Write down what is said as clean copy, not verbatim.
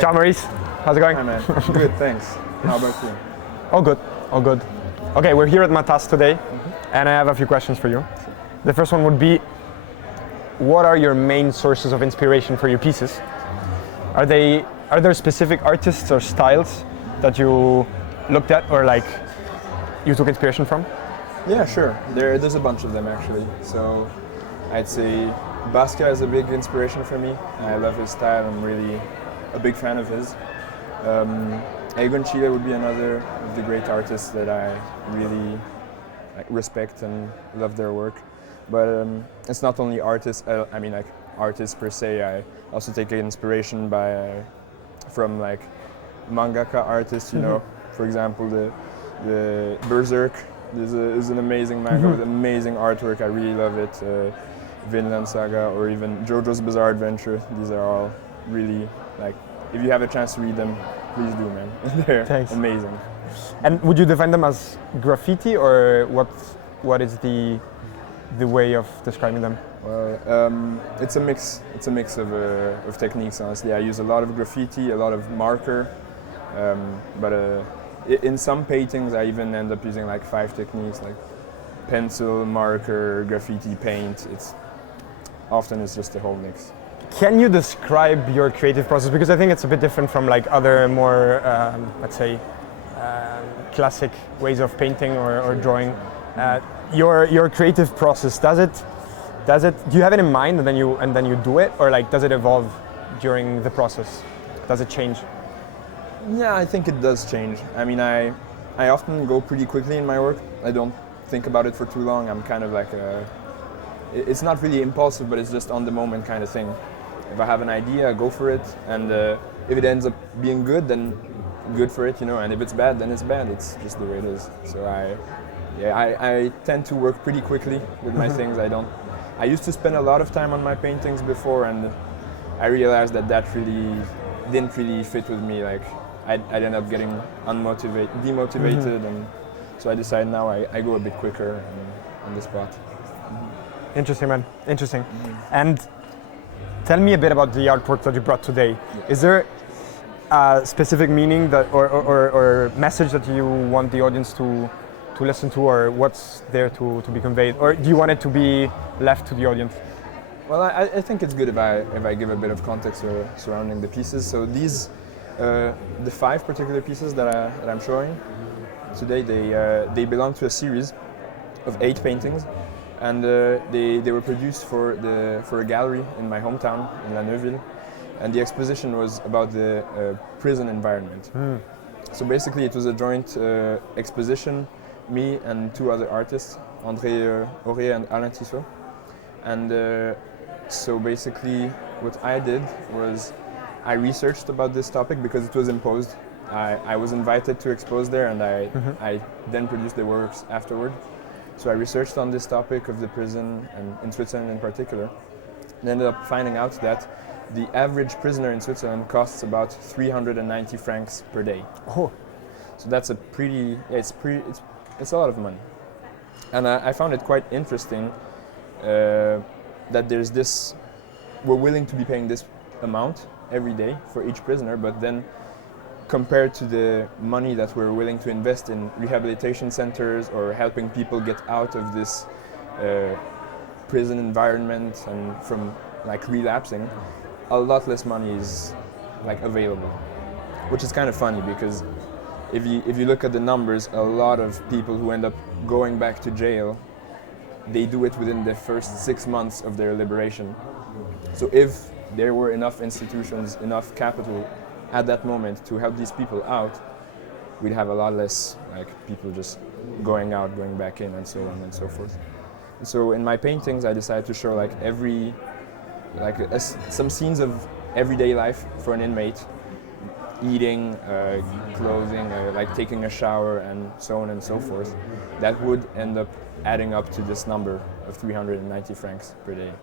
Ciao Maurice, how's it going? Hi man, good, thanks. How about you? All good, all good. Okay, we're here at Matazz today, and I have a few questions for you. The first one would be, what are your main sources of inspiration for your pieces? Are there specific artists or styles that you looked at or like you took inspiration from? Yeah, sure. There's a bunch of them actually. So I'd say Basquiat is a big inspiration for me. I love his style. I'm really a big fan of his. Egon Chile would be another of the great artists that I really respect and love their work. But it's not only artists. I mean, like artists per se. I also take inspiration from like mangaka artists. You know, for example, the Berserk is an amazing manga with amazing artwork. I really love it. Vinland Saga or even JoJo's Bizarre Adventure. These are all really like, if you have a chance to read them, please do, man. They're amazing. And would you define them as graffiti, or what is the way of describing them? Well, it's a mix. It's a mix of techniques. Honestly, I use a lot of graffiti, a lot of marker, but in some paintings I even end up using like 5 techniques, like pencil, marker, graffiti, paint. It's just a whole mix. Can you describe your creative process? Because I think it's a bit different from like other more, let's say, classic ways of painting or drawing. Your creative process, do you have it in mind and then you do it, or like does it evolve during the process? Does it change? Yeah, I think it does change. I mean, I often go pretty quickly in my work. I don't think about it for too long. I'm kind of like it's not really impulsive, but it's just on the moment kind of thing. If I have an idea, I go for it, and if it ends up being good, then good for it, you know. And if it's bad, then it's bad. It's just the way it is. So I tend to work pretty quickly with my things. I used to spend a lot of time on my paintings before, and I realized that really didn't really fit with me. Like I'd end up getting demotivated, and so I decided now I go a bit quicker on the spot. Interesting, man. Interesting. And tell me a bit about the artwork that you brought today. Yeah. Is there a specific meaning that or message that you want the audience to listen to, or what's there to be conveyed, or do you want it to be left to the audience? Well, I think it's good if I give a bit of context surrounding the pieces. So these, the 5 particular pieces that I'm showing today, they belong to a series of 8 paintings, and they were produced for a gallery in my hometown in La Neuville, and the exposition was about the prison environment. So basically, it was a joint exposition, me and 2 other artists, André Auré and Alain Tissot, and so basically, what I did was I researched about this topic because it was imposed. I was invited to expose there, and I then produced the works afterward. So I researched on this topic of the prison, and in Switzerland in particular, and ended up finding out that the average prisoner in Switzerland costs about 390 francs per day. Oh, so that's it's a lot of money, and I found it quite interesting that there's this, we're willing to be paying this amount every day for each prisoner, but then compared to the money that we're willing to invest in rehabilitation centers or helping people get out of this prison environment and from like relapsing, a lot less money is like available, which is kind of funny because if you look at the numbers, a lot of people who end up going back to jail, they do it within the first 6 months of their liberation. So if there were enough institutions, enough capital at that moment to help these people out, we'd have a lot less like people just going out, going back in, and so on and so forth. So in my paintings, I decided to show like some scenes of everyday life for an inmate, eating, clothing, like taking a shower, and so on and so forth. That would end up adding up to this number of 390 francs per day.